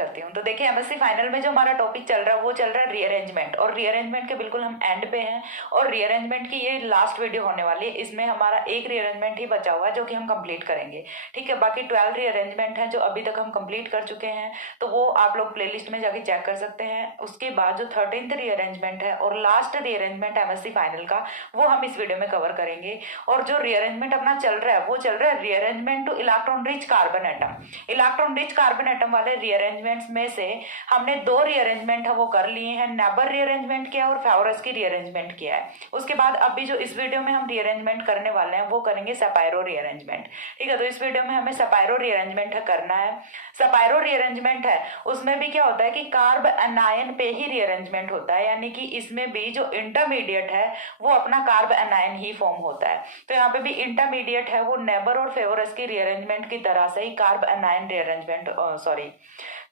करती हूँ। तो देखिए एमएससी फाइनल में जो हमारा टॉपिक चल रहा है वो चल रहा है रीअरेंजमेंट, और रीअरेंजमेंट के बिल्कुल हम एंड पे हैं, और रीअरेंजमेंट की ये लास्ट वीडियो होने वाली है। इसमें हमारा एक रीअरेंजमेंट ही बचा हुआ है जो कि हम कंप्लीट करेंगे, ठीक है। बाकी 12 रीअरेंजमेंट है जो अभी तक हम कंप्लीट कर चुके हैं, तो वो आप लोग प्लेलिस्ट में जाके चेक कर सकते हैं। उसके बाद जो 13th रीअरेंजमेंट है और लास्ट रीअरेंजमेंट एमएससी फाइनल का, वो हम इस वीडियो में कवर करेंगे। और जो रीअरेंजमेंट अपना चल रहा है वो चल रहा है rearrangement two electron rich carbon atom. Electron rich carbon atom वाले रीअरेंजमेंट्स में से हमने 2 रीअरेंजमेंट है वो कर लिए हैं, नेबर रीअरेंजमेंट किया और फेवरस की रीअरेंजमेंट किया है। उसके बाद अभी जो इस वीडियो में हम रीअरेंजमेंट करने वाले हैं वो करेंगे सपाइरो रीअरेंजमेंट, ठीक है। तो इस वीडियो में हमें सपाइरो रीअरेंजमेंट करना है। सपाइरो रीअरेंजमेंट है उसमें भी क्या होता है कि कार्ब एनायन पे ही रीअरेंजमेंट होता है, यानी कि इसमें भी जो इंटरमीडिएट है वो अपना कार्ब एनायन ही फॉर्म होता है। तो यहाँ पे भी इंटरमीडिएट है वो नेबर और फेवरस की रीअरेंजमेंट की तरह से ही carbanion rearrangement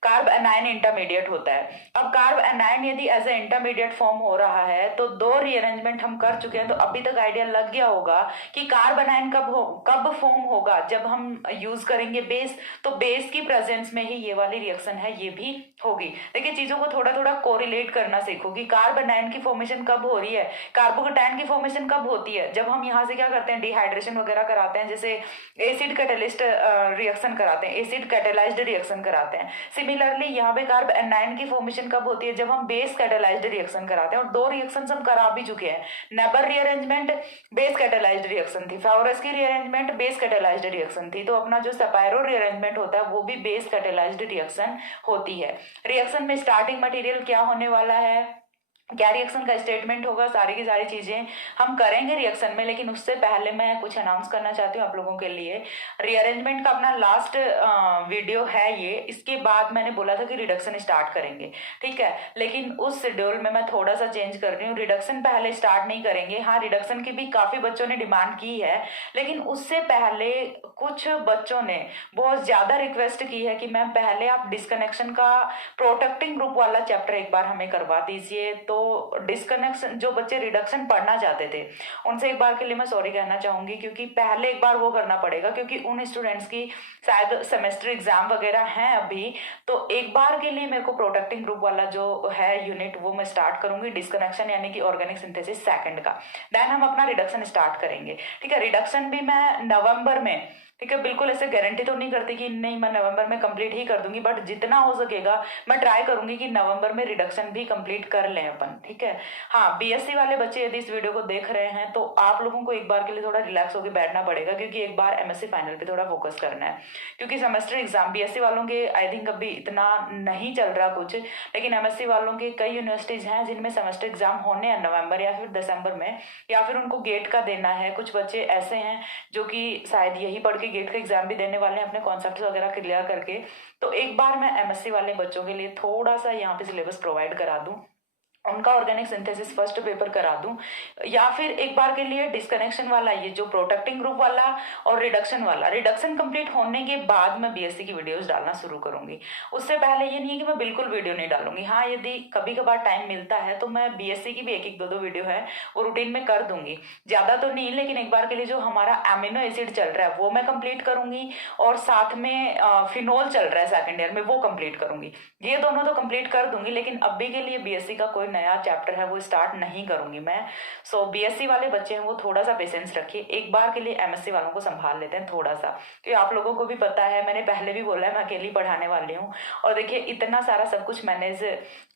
carbanion intermediate होता है। अब कार्ब एनायन यदि एज ए इंटरमीडिएट फॉर्म हो रहा है तो 2 रीअरेंजमेंट हम कर चुके हैं, तो अभी तक आइडिया लग गया होगा कि कार्ब एनायन कब फॉर्म होगा, जब हम यूज करेंगे बेस। तो बेस की प्रेजेंस में ही ये वाली रिएक्शन है ये भी होगी। देखिए चीजों को थोड़ा थोड़ा कोरिलेट करना सीखो कि कार्ब एनायन की फॉर्मेशन कब हो रही है, कार्बोकेटायन की फॉर्मेशन कब होती है, जब हम यहाँ से क्या करते हैं डिहाइड्रेशन वगैरह कराते हैं, जैसे एसिड कैटेलिस्ट रिएक्शन कराते हैं, एसिड कैटेलाइज्ड रिएक्शन कराते हैं। सिमिलरली यहाँ पे कार्ब एनायन की फॉर्मेशन कब होती है, जब हम बेस कैटेलाइज्ड रिएक्शन कराते हैं। और 2 रिएक्शन हम करा भी चुके हैं, neighbour rearrangement base catalysed reaction थी, फेवरस की रीअरेंजमेंट बेस कैटेलाइज्ड रिएक्शन थी। तो अपना जो सपाइरो रीअरेंजमेंट होता है वो भी बेस कैटेलाइज्ड रिएक्शन होती है। रिएक्शन में स्टार्टिंग मटेरियल क्या होने वाला है, क्या रिएक्शन का स्टेटमेंट होगा, सारी की सारी चीजें हम करेंगे रिएक्शन में। लेकिन उससे पहले मैं कुछ अनाउंस करना चाहती हूँ आप लोगों के लिए। रीअरेंजमेंट का अपना लास्ट वीडियो है ये, इसके बाद मैंने बोला था कि रिडक्शन स्टार्ट करेंगे, ठीक है। लेकिन उस शेड्यूल में मैं थोड़ा सा चेंज कर रही हूँ, रिडक्शन पहले स्टार्ट नहीं करेंगे। हाँ रिडक्शन की भी काफी बच्चों ने डिमांड की है, लेकिन उससे पहले कुछ बच्चों ने बहुत ज्यादा रिक्वेस्ट की है कि मैम पहले आप डिस्कनेक्शन का प्रोटेक्टिंग ग्रुप वाला चैप्टर एक बार हमें करवा दीजिए। तो डिस्कनेक्शन जो बच्चे रिडक्शन पढ़ना चाहते थे उनसे एक बार के लिए मैं सॉरी कहना चाहूंगी, क्योंकि पहले एक बार वो करना पड़ेगा, क्योंकि उन स्टूडेंट्स की शायद सेमेस्टर एग्जाम वगैरह हैं अभी। तो एक बार के लिए मेरे को प्रोटेक्टिंग ग्रुप वाला जो है यूनिट वो मैं स्टार्ट करूंगी, डिस्कनेक्शन यानी कि ऑर्गेनिक सिंथेसिस सेकंड का। देन हम अपना रिडक्शन स्टार्ट करेंगे, ठीक है। रिडक्शन भी मैं नवंबर में, ठीक है, बिल्कुल ऐसे गारंटी तो नहीं करती कि नहीं मैं नवंबर में कंप्लीट ही कर दूंगी, बट जितना हो सकेगा मैं ट्राई करूंगी कि नवंबर में रिडक्शन भी कंप्लीट कर लें अपन, ठीक है। हाँ बीएससी वाले बच्चे यदि इस वीडियो को देख रहे हैं तो आप लोगों को एक बार के लिए थोड़ा रिलैक्स होकर बैठना पड़ेगा, क्योंकि एक बार एमएससी फाइनल पे थोड़ा फोकस करना है। क्योंकि सेमेस्टर एग्जाम बीएससी वालों के आई थिंक अभी इतना नहीं चल रहा कुछ, लेकिन एमएससी वालों के कई यूनिवर्सिटीज हैं जिनमें सेमेस्टर एग्जाम होने हैं नवंबर या फिर दिसंबर में, या फिर उनको गेट का देना है। कुछ बच्चे ऐसे हैं जो कि शायद यही पढ़ के गेट का एग्जाम भी देने वाले हैं अपने कॉन्सेप्ट्स वगैरह क्लियर करके। तो एक बार मैं एमएससी वाले बच्चों के लिए थोड़ा सा यहाँ पे सिलेबस प्रोवाइड करा दूं, उनका ऑर्गेनिक सिंथेसिस फर्स्ट पेपर करा दूं, या फिर एक बार के लिए डिस्कनेक्शन वाला ये जो प्रोटेक्टिंग ग्रुप वाला और रिडक्शन वाला, रिडक्शन कंप्लीट होने के बाद मैं बीएससी की वीडियोस डालना शुरू करूंगी। उससे पहले ये नहीं है कि मैं बिल्कुल वीडियो नहीं डालूंगी। हाँ यदि कभी कभार टाइम मिलता है तो मैं बीएससी की भी एक एक दो वीडियो है वो रूटीन में कर दूंगी, ज्यादा तो नहीं, लेकिन एक बार के लिए जो हमारा एमिनो एसिड चल रहा है वो मैं कंप्लीट करूंगी, और साथ में फिनोल चल रहा है सेकेंड ईयर में वो कंप्लीट करूंगी। ये दोनों तो कंप्लीट कर दूंगी, लेकिन अभी के लिए बीएससी का कोई नया चैप्टर है वो स्टार्ट नहीं करूंगी मैं। सो बीएससी वाले बच्चे हैं वो थोड़ा सा पेशेंस रखिए, एक बार के लिए एमएससी वालों को संभाल लेते हैं थोड़ा सा, क्योंकि आप लोगों को भी पता है, मैंने पहले भी बोला है मैं अकेली पढ़ाने वाली हूँ। और देखिए इतना सारा सब कुछ मैनेज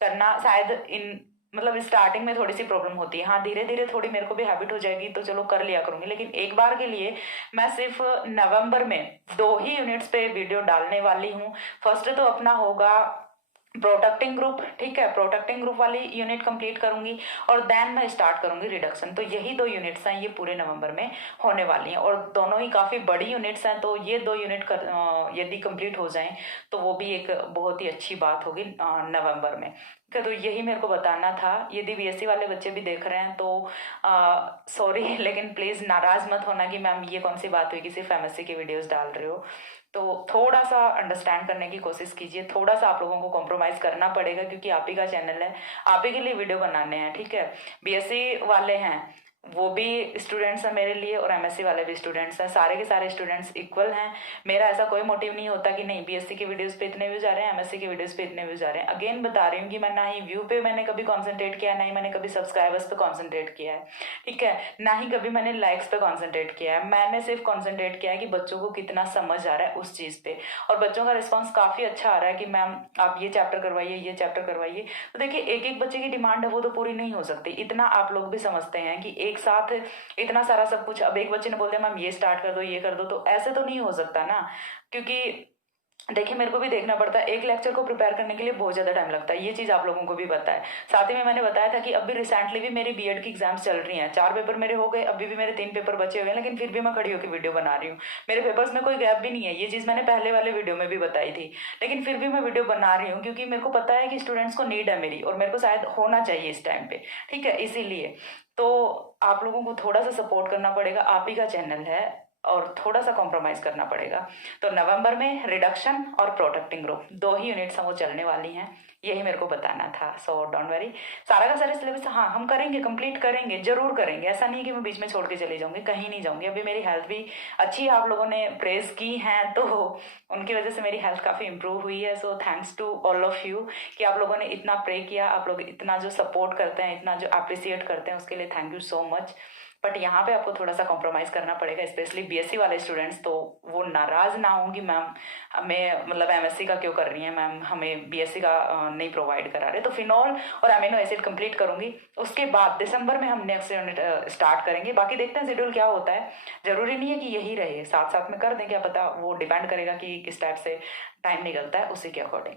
करना शायद इन मतलब स्टार्टिंग में थोड़ी सी प्रॉब्लम होती है। हाँ धीरे धीरे थोड़ी मेरे को भी हैबिट हो जाएगी तो चलो कर लिया करूंगी, लेकिन एक बार के लिए मैं सिर्फ नवंबर में 2 ही यूनिट्स पे वीडियो डालने वाली हूँ। फर्स्ट तो अपना होगा प्रोटेक्टिंग ग्रुप, ठीक है, प्रोटेक्टिंग ग्रुप वाली यूनिट कंप्लीट करूंगी, और देन मैं स्टार्ट करूंगी रिडक्शन। तो यही 2 यूनिट्स हैं ये पूरे नवंबर में होने वाली हैं, और दोनों ही काफी बड़ी यूनिट्स हैं। तो ये 2 यूनिट यदि कंप्लीट हो जाएं तो वो भी एक बहुत ही अच्छी बात होगी नवंबर में। तो यही मेरे को बताना था। यदि बीएससी वाले बच्चे भी देख रहे हैं तो सॉरी, लेकिन प्लीज नाराज मत होना कि मैम ये कौन सी बात हुई कि सिर्फ एमएससी की वीडियोस डाल रहे हो। तो थोड़ा सा अंडरस्टैंड करने की कोशिश कीजिए, थोड़ा सा आप लोगों को कॉम्प्रोमाइज करना पड़ेगा, क्योंकि आप ही का चैनल है, आप ही के लिए वीडियो बनाने हैं, ठीक है। बीएससी वाले हैं वो भी स्टूडेंट्स हैं मेरे लिए और एमएससी वाले भी स्टूडेंट्स हैं, सारे के सारे स्टूडेंट्स इक्वल हैं। मेरा ऐसा कोई मोटिव नहीं होता कि नहीं बीएससी की वीडियोस पे इतने व्यूज आ रहे हैं, एमएससी की वीडियोस पे इतने व्यूज आ रहे हैं। अगेन बता रही हूँ कि मैं ना ही व्यू पे मैंने कभी कॉन्सेंट्रेट किया, ना ही मैंने कभी सब्सक्राइबर्स पे कॉन्सेंट्रेट किया है, ठीक है, ना ही कभी मैंने लाइक्स पे कॉन्सेंट्रेट किया है। मैंने सिर्फ कॉन्सेंट्रेट किया है कि बच्चों को कितना समझ आ रहा है उस चीज़ पे, और बच्चों का रिस्पॉन्स काफ़ी अच्छा आ रहा है कि मैम आप ये चैप्टर करवाइए, ये चैप्टर करवाइए। तो देखिए एक एक बच्चे की डिमांड है वो तो पूरी नहीं हो सकती, इतना आप लोग भी समझते हैं कि एक साथ इतना सारा सब कुछ। अब एक बच्चे ने बोल दिया मैम ये स्टार्ट कर दो, ये कर दो, तो ऐसे तो नहीं हो सकता ना, क्योंकि देखिए मेरे को भी देखना पड़ता है, एक लेक्चर को प्रिपेयर करने के लिए बहुत ज़्यादा टाइम लगता है, ये चीज़ आप लोगों को भी पता है। साथ ही में मैंने बताया था कि अभी रिसेंटली भी मेरी बीएड की एग्जाम्स चल रही हैं, 4 पेपर मेरे हो गए, अभी भी मेरे 3 पेपर बचे हुए हैं, लेकिन फिर भी मैं खड़ी होकर वीडियो बना रही हूँ। मेरे पेपर्स में कोई गैप भी नहीं है, ये चीज़ मैंने पहले वाले वीडियो में भी बताई थी, लेकिन फिर भी मैं वीडियो बना रही हूँ क्योंकि मेरे को पता है कि स्टूडेंट्स को नीड है मेरी, और मेरे को शायद होना चाहिए इस टाइम पे, ठीक है। इसीलिए तो आप लोगों को थोड़ा सा सपोर्ट करना पड़ेगा, आप ही का चैनल है और थोड़ा सा कॉम्प्रोमाइज करना पड़ेगा। तो नवंबर में रिडक्शन और प्रोटेक्टिंग ग्रुप 2 ही यूनिट्स हैं वो चलने वाली हैं, यही मेरे को बताना था। सो डोंट वरी, सारा का सारा सिलेबस हाँ हम करेंगे, कंप्लीट करेंगे, जरूर करेंगे। ऐसा नहीं कि मैं बीच में छोड़ के चली जाऊंगी, कहीं नहीं जाऊंगी। अभी मेरी हेल्थ भी अच्छी है, आप लोगों ने प्रेज की है तो उनकी वजह से मेरी हेल्थ काफ़ी इंप्रूव हुई है। So thanks to all of you कि आप लोगों ने इतना प्रे किया, आप लोग इतना जो सपोर्ट करते हैं, इतना जो अप्रिसिएट करते हैं, उसके लिए thank you so much. But यहाँ पे आपको थोड़ा सा कॉम्प्रोमाइज़ करना पड़ेगा, स्पेशली बीएससी वाले स्टूडेंट्स, तो वो नाराज़ ना होंगी मैम हमें मतलब एमएससी का क्यों कर रही हैं मैम, हमें बीएससी का नहीं प्रोवाइड करा रहे। तो फिनॉल और अमीनो एसिड कंप्लीट करूंगी, उसके बाद दिसंबर में हम नेक्स्ट यूनिट स्टार्ट करेंगे। बाकी देखते हैं शेड्यूल क्या होता है, जरूरी नहीं है कि यही रहे, साथ साथ में कर दें, क्या पता, वो डिपेंड करेगा कि किस टाइप से टाइम निकलता है, उसी के अकॉर्डिंग।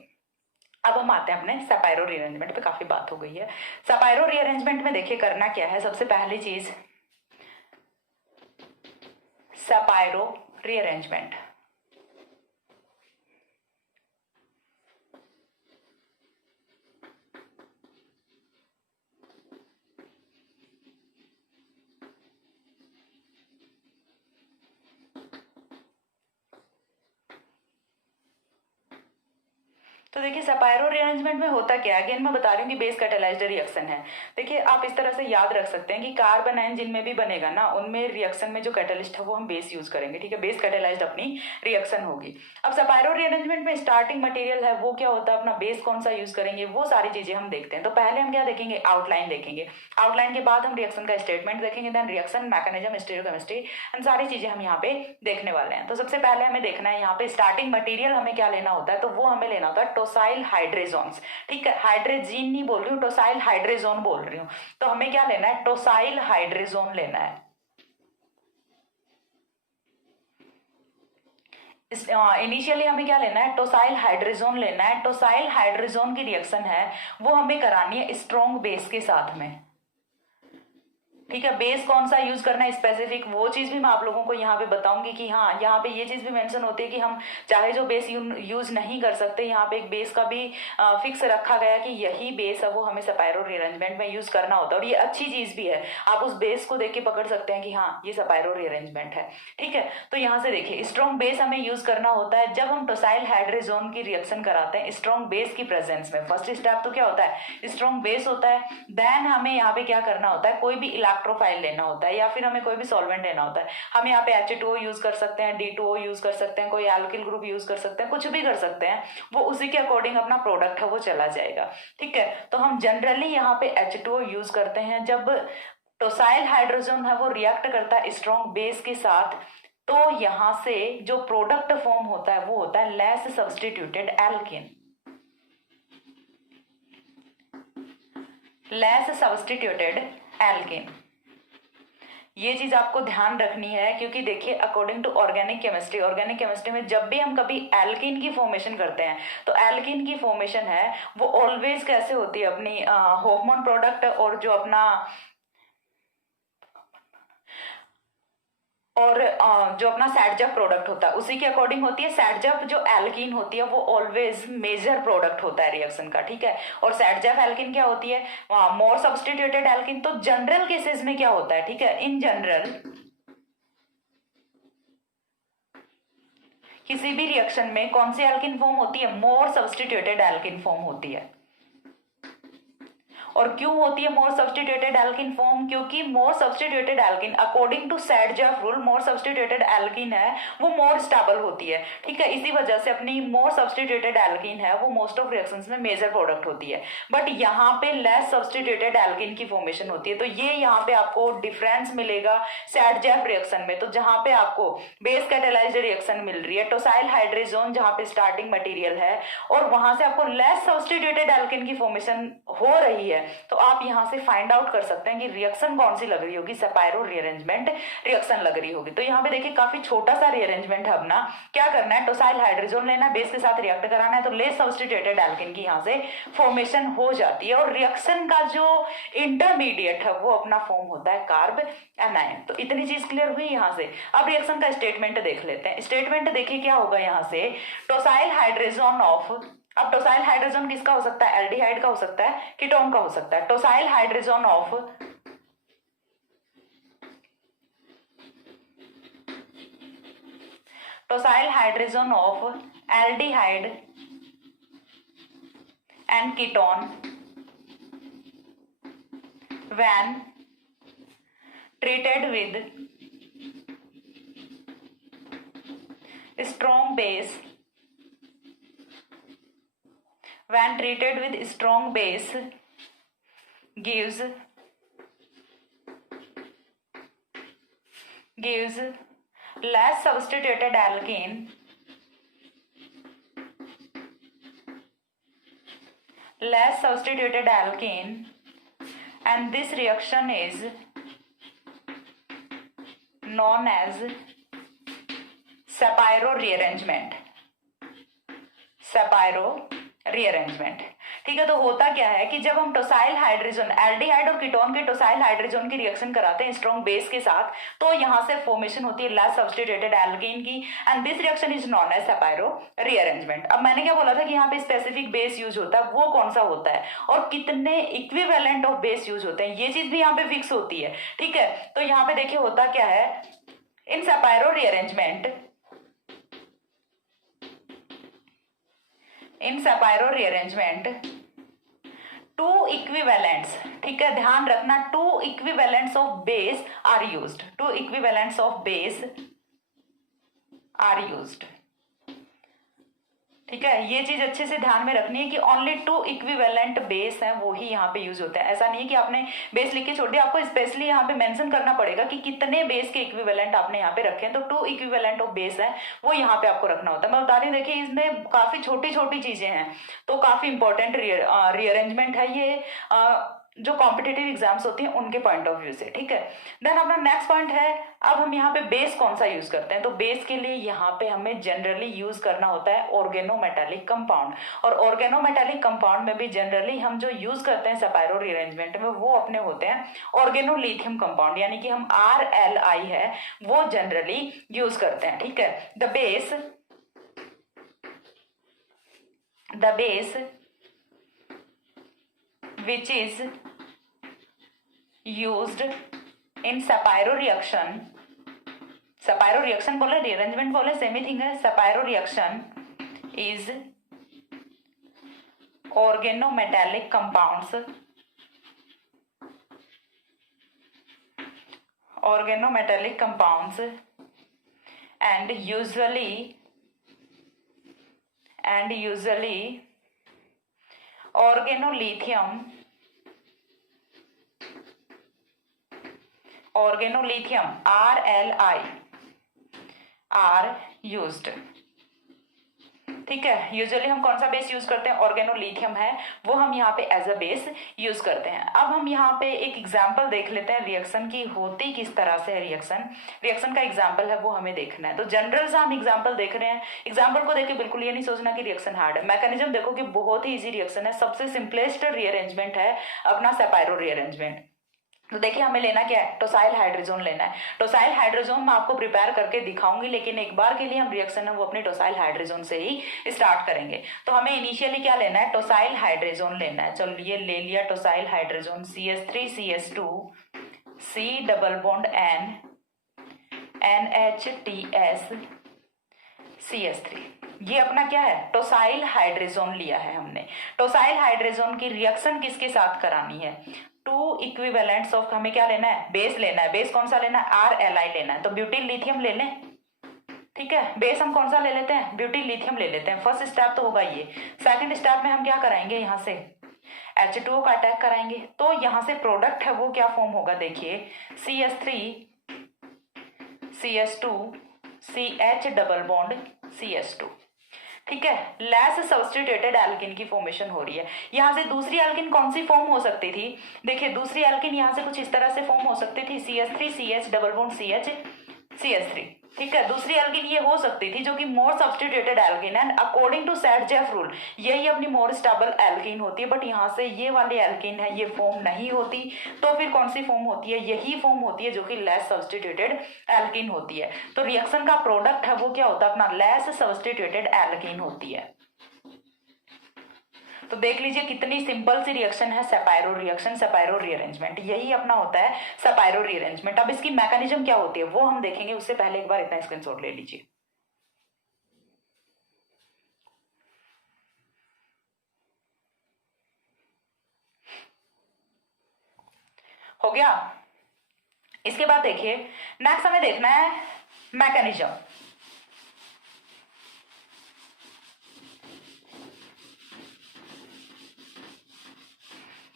अब हम आते हैं अपने सपायरो रीअरेंजमेंट पे, काफ़ी बात हो गई है। सपायरो रीअरेंजमेंट में देखिए करना क्या है, सबसे पहली चीज़ सपायरो रीअरेंजमेंट। तो देखिए सपायरो रीअरेंजमेंट में होता क्या है, अगेन मैं बता रही हूँ कि बेस कैटेलाइज्ड रिएक्शन है। देखिए आप इस तरह से याद रख सकते हैं कि कार्बन आयन जिनमें भी बनेगा ना, उनमें रिएक्शन में जो कैटलिस्ट है वो हम बेस यूज करेंगे, ठीक है, बेस कैटेलाइज्ड अपनी रिएक्शन होगी। अब सपायरो रीअरेंजमेंट में स्टार्टिंग मटेरियल है वो क्या होता है, अपना बेस कौन सा यूज करेंगे, वो सारी चीजें हम देखते हैं। तो पहले हम क्या देखेंगे, आउटलाइन देखेंगे, आउटलाइन के बाद हम रिएक्शन का स्टेटमेंट देखेंगे, then reaction mechanism, stereochemistry, and सारी चीजें हम यहाँ पे देखने वाले हैं। तो सबसे पहले हमें देखना है यहाँ पे स्टार्टिंग मटेरियल हमें क्या लेना होता है, तो वो हमें लेना होता है टोसाइल हाइड्रेजोन्स, ठीक है, हाइड्रेजीन नहीं बोल रही हूँ, टोसाइल हाइड्रेजोन बोल रही हूँ। तो हमें क्या लेना है, टोसाइल हाइड्रेजोन लेना है। इनिशियली हमें क्या लेना है, टोसाइल हाइड्रेजोन लेना है। टोसाइल हाइड्रेजोन की रिएक्शन है वो हमें करानी है स्ट्रॉन्ग बेस के साथ में, ठीक है। बेस कौन सा यूज करना है स्पेसिफिक, वो चीज भी मैं आप लोगों को यहाँ पे बताऊंगी कि हाँ यहाँ पे ये चीज भी मेंशन होती है कि हम चाहे जो बेस यूज नहीं कर सकते, यहाँ पे एक बेस का भी फिक्स रखा गया कि यही बेस है वो हमें सपायरो रीअरेंजमेंट में यूज करना होता है। और ये अच्छी चीज भी है, आप उस बेस को देख के पकड़ सकते हैं कि हाँ ये सपायरो रीअरेंजमेंट है, ठीक है। तो यहाँ से देखिए स्ट्रॉन्ग बेस हमें यूज करना होता है जब हम टोसाइल हाइड्रेजोन की रिएक्शन कराते हैं स्ट्रॉन्ग बेस की प्रेजेंस में। फर्स्ट स्टेप तो क्या होता है, स्ट्रॉन्ग बेस होता है। देन हमें यहाँ पे क्या करना होता है, कोई भी इलेक्ट्रोफाइल लेना होता है या फिर हमें कोई भी सॉल्वेंट लेना होता है। हम यहाँ पे H2O यूज कर सकते हैं, D2O यूज कर सकते हैं, कोई एल्किल ग्रुप यूज कर सकते हैं, कुछ भी कर सकते हैं, वो उसी के अकॉर्डिंग अपना प्रोडक्ट है वो चला जाएगा, ठीक है। तो हम जनरली यहाँ पे H2O यूज करते हैं जब टोसाइल हाइड्रोजन है वो रिएक्ट करता है स्ट्रॉन्ग बेस के साथ, तो यहां से जो प्रोडक्ट फॉर्म होता है वो होता है less substituted alkene, less substituted alkene. ये चीज आपको ध्यान रखनी है क्योंकि देखिए अकॉर्डिंग टू ऑर्गेनिक केमिस्ट्री में जब भी हम कभी एल्किन की फॉर्मेशन करते हैं तो एल्किन की फॉर्मेशन है वो ऑलवेज कैसे होती है, अपनी हॉर्मोन प्रोडक्ट और जो अपना जो अपना सैडजप प्रोडक्ट होता है उसी के अकॉर्डिंग होती है। सैडजप जो एल्कीन होती है वो ऑलवेज मेजर प्रोडक्ट होता है रिएक्शन का, ठीक है। और सैडजप एल्कीन क्या होती है, मोर सब्स्टिट्यूटेड एल्कीन। तो जनरल केसेस में क्या होता है, ठीक है, इन जनरल किसी भी रिएक्शन में कौन सी एल्कीन फॉर्म होती है, मोर सब्स्टिट्यूटेड एल्कीन फॉर्म होती है। और क्यों होती है मोर सब्स्टिट्यूटेड एल्किन फॉर्म? क्योंकि more substituted alkene according to Saytzeff rule more substituted alkene है वो मोर स्टेबल होती है, ठीक है। इसी वजह से अपनी मोर सब्स्टिट्यूटेड एल्किन है वो मोस्ट ऑफ रिएक्शंस में मेजर प्रोडक्ट होती है, बट यहाँ पे लेस सब्स्टिट्यूटेड एल्किन की फॉर्मेशन होती है। तो ये यहाँ पे आपको डिफरेंस मिलेगा सैडजेफ रिएक्शन में। तो जहाँ पे आपको बेस कैटालाइज्ड रिएक्शन मिल रही है, टोसाइल हाइड्रेजोन जहाँ पे स्टार्टिंग मटेरियल है, और वहां से आपको लेस सब्स्टिट्यूटेड एल्किन की फॉर्मेशन हो रही है, तो आप यहाँ से फाइंड आउट कर सकते हैं कि रिएक्शन कौन सी लग रही होगी, सेपायरो रीअरेंजमेंट रिएक्शन लग रही होगी। तो यहाँ पे देखिए काफी छोटा सा रीअरेंजमेंट है अपना। क्या करना है, टोसाइल हाइड्रोजन लेना है, बेस के साथ रिएक्ट कराना है, तो लेस सब्स्टिट्यूटेड एल्किन की यहाँ से फॉर्मेशन हो जाती है, और रिएक्शन का जो इंटरमीडिएट है वो अपना फॉर्म होता है कार्ब एनायन। तो इतनी चीज क्लियर हुई यहाँ से। अब रिएक्शन का स्टेटमेंट देख लेते हैं। स्टेटमेंट देखिए क्या होगा यहाँ से, टोसाइल हाइड्रोजन ऑफ, अब टोसाइल हाइड्रोजन किसका हो सकता है, एल्डिहाइड का हो सकता है, कीटोन का हो सकता है। Tosyl hydrogen of tosyl hydrogen of aldehyde and ketone when treated with strong base, when treated with strong base gives less substituted alkene, and this reaction is known as Shapiro rearrangement. ठीक है। तो होता क्या है कि जब हम टोसाइल hydrogen, aldehyde और कीटोन के टोसाइल हाइड्रोजन की रिएक्शन कराते हैं स्ट्रॉन्ग बेस के साथ, तो यहां से फॉर्मेशन होती है लेस सब्स्टिट्यूटेड एल्कीन की, and this reaction is known as Shapiro rearrangement. अब मैंने क्या बोला था कि यहाँ पे स्पेसिफिक बेस यूज होता है, वो कौन सा होता है और कितने इक्विवेलेंट ऑफ बेस यूज होते हैं, ये चीज भी यहाँ पे फिक्स होती है, ठीक है। तो यहाँ पे देखिए होता क्या है, in Shapiro rearrangement, two equivalents, ठीक है, ध्यान रखना, two equivalents of base are used, ठीक है। ये चीज अच्छे से ध्यान में रखनी है कि ओनली टू इक्विवेलेंट बेस हैं वो ही यहाँ पे यूज होते हैं। ऐसा नहीं है कि आपने बेस लिख के छोड़ दिया, आपको स्पेशली यहाँ पे मेंशन करना पड़ेगा कि कितने बेस के इक्विवेलेंट आपने यहाँ पे रखे हैं। तो टू इक्विवेलेंट ऑफ बेस है वो यहाँ पे आपको रखना होता है। मैं बता रही हूँ, देखिए इसमें काफी छोटी छोटी चीजें हैं, तो काफी इंपॉर्टेंट रीअरेंजमेंट है ये, जो कॉम्पिटिटिव एग्जाम्स होती हैं उनके पॉइंट ऑफ व्यू से, ठीक है। देन अपना नेक्स्ट पॉइंट है, अब हम यहाँ पे बेस कौन सा यूज करते हैं, तो बेस के लिए यहाँ पे हमें जनरली यूज करना होता है ऑर्गेनोमेटालिक कंपाउंड, और ऑर्गेनोमेटालिक कंपाउंड में भी जनरली हम जो यूज करते हैं सेपायरो रीअरेंजमेंट में वो अपने होते हैं ऑर्गेनोलिथियम कंपाउंड, यानी कि हम RLI है वो जनरली यूज करते हैं, ठीक है। The base which is used in Shapiro reaction बोले, rearrangement बोले, सेम ही थिंग है। Shapiro reaction is organometallic compounds and usually organolithium RLI are used, ठीक है। यूजुअली हम कौन सा बेस यूज करते हैं, ऑर्गेनोलिथियम है वो हम यहाँ पे एज अ बेस यूज करते हैं। अब हम यहाँ पे एक एग्जांपल देख लेते हैं रिएक्शन की होती किस तरह से है। रिएक्शन का एग्जांपल है वो हमें देखना है। तो जनरल सा हम एग्जांपल देख रहे हैं, एग्जांपल को देख के बिल्कुल ये नहीं सोचना कि रिएक्शन हार्ड है। मैकेनिज्म देखो कि बहुत ही इजी रिएक्शन है, सबसे सिंपलेस्ट रीअरेंजमेंट है अपना सेपायरो रीअरेंजमेंट। तो देखिए हमें लेना क्या है, टोसाइल हाइड्रोजन लेना है। टोसाइल हाइड्रोजन मैं आपको प्रिपेयर करके दिखाऊंगी, लेकिन एक बार के लिए हम रिएक्शन है वो अपने टोसाइल हाइड्रोजन से ही स्टार्ट करेंगे। तो हमें इनिशियली क्या लेना है, टोसाइल हाइड्रोजन लेना है। चलो ये ले लिया tosyl hydrogen, CH3CH2 C double bond N NHTS CH3, ये अपना क्या है, टोसाइल हाइड्रेजोन लिया है हमने। टोसाइल हाइड्रेजोन की रिएक्शन किसके साथ करानी है, टू इक्विवेलेंट्स ऑफ, हमें क्या लेना है, बेस लेना है। बेस कौन सा लेना है, RLi लेना है। तो ब्यूटिल लिथियम ले लें, ठीक है। बेस हम कौन सा ले लेते हैं, ब्यूटिल लिथियम ले लेते हैं। फर्स्ट स्टेप तो होगा ये। सेकंड स्टेप में हम क्या कराएंगे, यहाँ से H2O का अटैक कराएंगे। तो यहाँ से प्रोडक्ट है वो क्या फॉर्म होगा, देखिए CH3 CH2 CH double bond CH2, ठीक है। लेस सब्स्टिट्यूटेड एल्किन की फॉर्मेशन हो रही है। यहाँ से दूसरी एल्किन कौन सी फॉर्म हो सकती थी, देखिए दूसरी एल्किन यहाँ से कुछ इस तरह से फॉर्म हो सकती थी, CH3 CH double bond CH CH3, ठीक है। दूसरी एल्किन ये हो सकती थी जो कि more substituted alkene and according to Saytzeff rule यही अपनी मोर स्टेबल एल्किन होती है। बट यहाँ से ये वाली एल्किन है ये फॉर्म नहीं होती। तो फिर कौन सी फॉर्म होती है, यही फॉर्म होती है जो कि लेस सब्स्टिट्यूटेड एल्किन होती है। तो रिएक्शन का प्रोडक्ट है वो क्या होता है, अपना लेस सब्स्टिट्यूटेड एल्किन होती है। तो देख लीजिए कितनी सिंपल सी रिएक्शन है, सेपायरो रिएक्शन, सेपायरो रीअरेंजमेंट, यही अपना होता है सेपायरो रीअरेंजमेंट। अब इसकी मैकेनिज्म क्या होती है वो हम देखेंगे, उससे पहले एक बार इतना स्क्रीनशॉट ले लीजिए। हो गया। इसके बाद देखिए नेक्स्ट हमें देखना है मैकेनिज्म।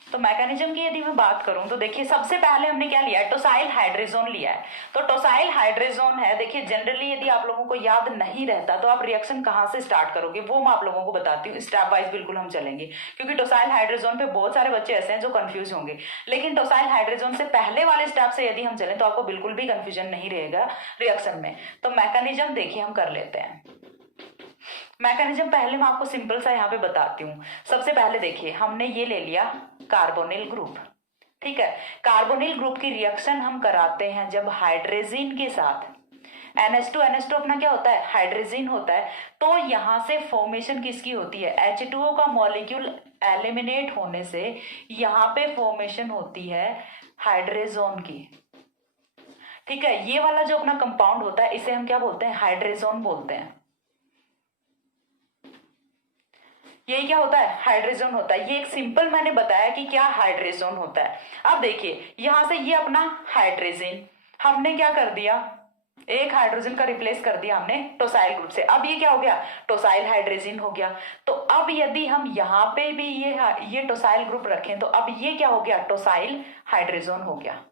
तो मैकेनिज्म की यदि मैं बात करूं तो देखिए सबसे पहले हमने क्या लिया है, टोसाइल हाइड्रेजोन लिया है। तो टोसाइल हाइड्रेजोन है, देखिए जनरली यदि आप लोगों को याद नहीं रहता तो आप रिएक्शन कहां से स्टार्ट करोगे वो मैं आप लोगों को बताती हूँ। स्टेप वाइज बिल्कुल हम चलेंगे, क्योंकि टोसाइल हाइड्रेजोन पे बहुत सारे बच्चे ऐसे हैं जो कंफ्यूज होंगे। लेकिन टोसाइल हाइड्रेजोन से पहले वाले स्टेप से यदि हम चलें तो आपको बिल्कुल भी कंफ्यूजन नहीं रहेगा रिएक्शन में। तो मैकेनिज्म देखिए हम कर लेते हैं। मैकेनिज्म पहले मैं आपको सिंपल सा यहाँ पे बताती हूँ। सबसे पहले देखिए हमने ये ले लिया कार्बोनिल ग्रुप, ठीक है। कार्बोनिल ग्रुप की रिएक्शन हम कराते हैं जब हाइड्रोजन के साथ NH2, NH2 अपना क्या होता है, हाइड्रोजन होता है। तो यहाँ से फॉर्मेशन किसकी होती है, H2O का मॉलिक्यूल एलिमिनेट होने से यहाँ पे फॉर्मेशन होती है हाइड्रोजन की, ठीक है। ये वाला जो अपना कंपाउंड होता है इसे हम क्या बोलते हैं, हाइड्रोजन बोलते हैं। ये क्या होता है, हाइड्रोजन होता है। ये एक सिंपल मैंने बताया कि क्या हाइड्रोजन होता है। अब देखिए यहां से ये अपना हाइड्रोजन हमने क्या कर दिया, एक हाइड्रोजन का रिप्लेस कर दिया हमने टोसाइल ग्रुप से। अब ये क्या हो गया, टोसाइल हाइड्रोजन हो गया। तो अब यदि हम यहाँ पे भी ये टोसाइल ग्रुप रखें तो अब ये क्या हो गया, टोसाइल हाइड्रोजन हो गया।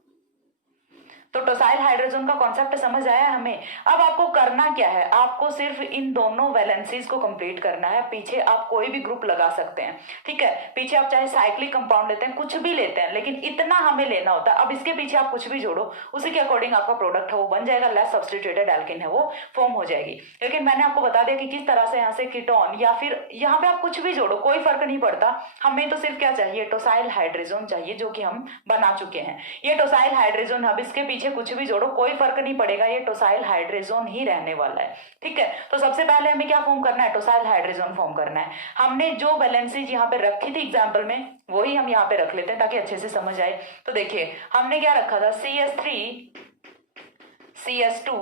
तो टोसाइल हाइड्रोजन का कॉन्सेप्ट समझ आया हमें। अब आपको करना क्या है, आपको सिर्फ इन दोनों वैलेंसीज को कंप्लीट करना है। पीछे आप कोई भी ग्रुप लगा सकते हैं, ठीक है। पीछे आप चाहे साइक्लिक कंपाउंड लेते हैं, कुछ भी लेते हैं, लेकिन इतना हमें लेना होता है। अब इसके पीछे आप कुछ भी जोड़ो, उसी के अकॉर्डिंग आपका प्रोडक्ट है वो बन जाएगा, लेस सब्स्टिट्यूटेड एल्किन है वो फॉर्म हो जाएगी। लेकिन मैंने आपको बता दिया कि किस तरह से यहाँ से कीटोन या फिर यहाँ पे आप कुछ भी जोड़ो, कोई फर्क नहीं पड़ता। हमें तो सिर्फ क्या चाहिए, टोसाइल हाइड्रोजन चाहिए, जो कि हम बना चुके हैं। ये टोसाइल हाइड्रोजन, अब इसके पीछे कुछ भी जोड़ो कोई फर्क नहीं पड़ेगा, ये टोसाइल हाइड्रोजन ही रहने वाला है, ठीक है। तो सबसे पहले हमें क्या फॉर्म करना है, टोसाइल हाइड्रोजन फॉर्म करना है। हमने जो वैलेंसीज यहाँ पे रखी थी एग्जाम्पल में वही हम यहाँ पे रख लेते हैं ताकि अच्छे से समझ आए। तो देखिए हमने क्या रखा था, CH3 CH2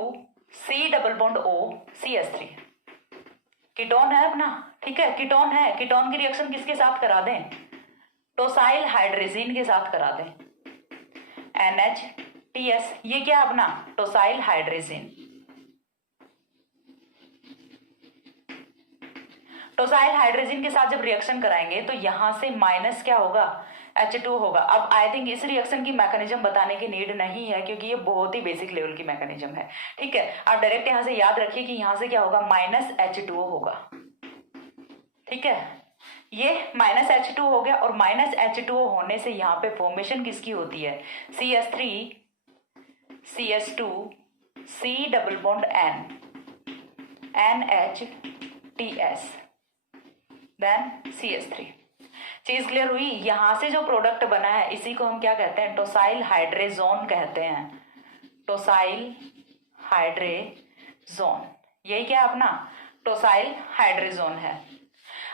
C double bond O CH3, ketone है अपना, ठीक है। कीटोन है, कीटोन की रिएक्शन किसके साथ करा दें, टोसाइल हाइड्रोजन के साथ करा दें, NHTS। ये क्या है अपना, टोसाइल हाइड्रोजन। टोसाइल हाइड्रोजन के साथ जब रिएक्शन कराएंगे तो यहां से माइनस क्या होगा, H2 होगा। अब आई थिंक इस रिएक्शन की मैकेनिज्म बताने की नीड नहीं है, क्योंकि ये बहुत ही बेसिक लेवल की मैकेनिज्म है, ठीक है। आप डायरेक्ट यहां से याद रखिए कि यहां से क्या होगा, माइनस H2O होगा, ठीक है। ये माइनस H2 हो गया, और माइनस H2O होने से यहाँ पे फॉर्मेशन किसकी होती है, CH3 CH2 C double bond N NHTS then CH3। चीज क्लियर हुई। यहां से जो प्रोडक्ट बना है इसी को हम क्या कहते हैं, टोसाइल हाइड्रोजन कहते हैं, टोसाइल हाइड्रोजन। यही क्या है अपना, टोसाइल हाइड्रोजन है।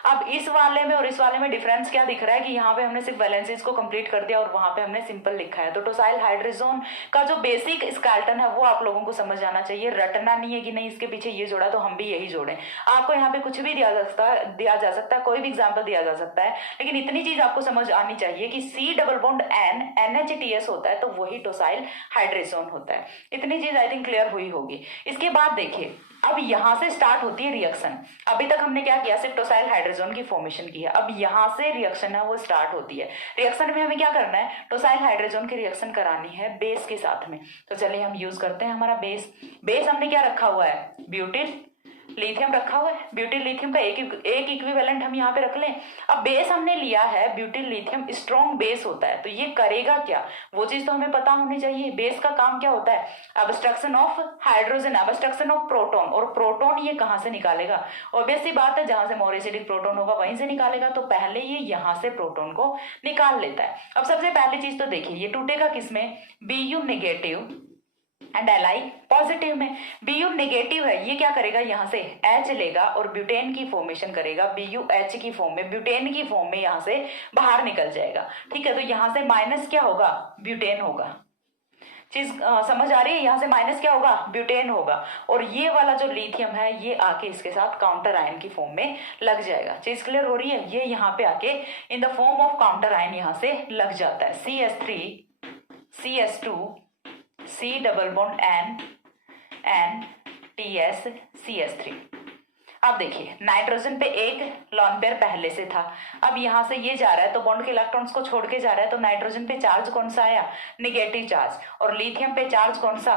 अब इस वाले में और इस वाले में डिफरेंस क्या दिख रहा है कि यहाँ पे हमने सिर्फ वैलेंसीज को कंप्लीट कर दिया और वहां पे हमने सिंपल लिखा है। तो टोसाइल हाइड्रोजोन का जो बेसिक स्केलेटन है वो आप लोगों को समझ आना चाहिए, रटना नहीं है कि नहीं इसके पीछे ये जोड़ा तो हम भी यही जोड़ें। आपको यहाँ पे कुछ भी दिया जा सकता है, कोई भी एग्जाम्पल दिया जा सकता है, लेकिन इतनी चीज आपको समझ आनी चाहिए कि C double bond N NH2S होता है तो वही टोसाइल हाइड्रोजोन होता है। इतनी चीज आई थिंक क्लियर हुई होगी। इसके बाद देखिए अब यहां से स्टार्ट होती है रिएक्शन। अभी तक हमने क्या किया, सिर्फ टोसाइल हाइड्रोजन की फॉर्मेशन की है। अब यहां से रिएक्शन है वो स्टार्ट होती है। रिएक्शन में हमें क्या करना है, टोसाइल हाइड्रोजन की रिएक्शन करानी है बेस के साथ में। तो चलिए हम यूज करते हैं हमारा बेस हमने क्या रखा हुआ है, ब्यूटिल लिथियम रखा हुआ है। ब्यूटिल लिथियम का एक इक्विवेलेंट हम यहाँ पे रख लें। अब बेस हमने लिया है ब्यूटिल लिथियम, स्ट्रॉन्ग बेस होता है, तो ये करेगा क्या वो चीज तो हमें पता होनी चाहिए। बेस का काम क्या होता है, abstraction of hydrogen, abstraction of proton, और प्रोटॉन ये कहाँ से निकालेगा, ऑब्वियस सी बात है जहां से मोर एसिडिक प्रोटॉन होगा वहीं से निकालेगा। तो पहले ये यहाँ से प्रोटॉन को निकाल लेता है। अब सबसे पहली चीज तो देखिए ये टूटेगा किसमें, Bu negative and Li positive में। Bu नेगेटिव है, ये क्या करेगा, यहाँ से H लेगा और ब्यूटेन की फॉर्मेशन करेगा BuH की फॉर्म में, ब्यूटेन की फॉर्म में यहाँ से बाहर निकल जाएगा। ठीक है, तो यहाँ से माइनस क्या होगा, ब्यूटेन होगा। चीज समझ आ रही है, यहाँ से माइनस क्या होगा, ब्यूटेन होगा, और ये वाला जो लिथियम है ये आके इसके साथ काउंटर आयन की फॉर्म में लग जाएगा। चीज क्लियर हो रही है, ये यहाँ पे आके in the form of counter ion यहाँ से लग जाता है। CH3 CH2 C double bond N TS CH3। अब देखिए नाइट्रोजन पे एक लॉन पेयर पहले से था, अब यहां से ये जा रहा है तो बॉन्ड के इलेक्ट्रॉन्स को छोड़ के जा रहा है, तो नाइट्रोजन पे चार्ज कौन सा आया, नेगेटिव चार्ज, और लिथियम पे चार्ज कौन सा,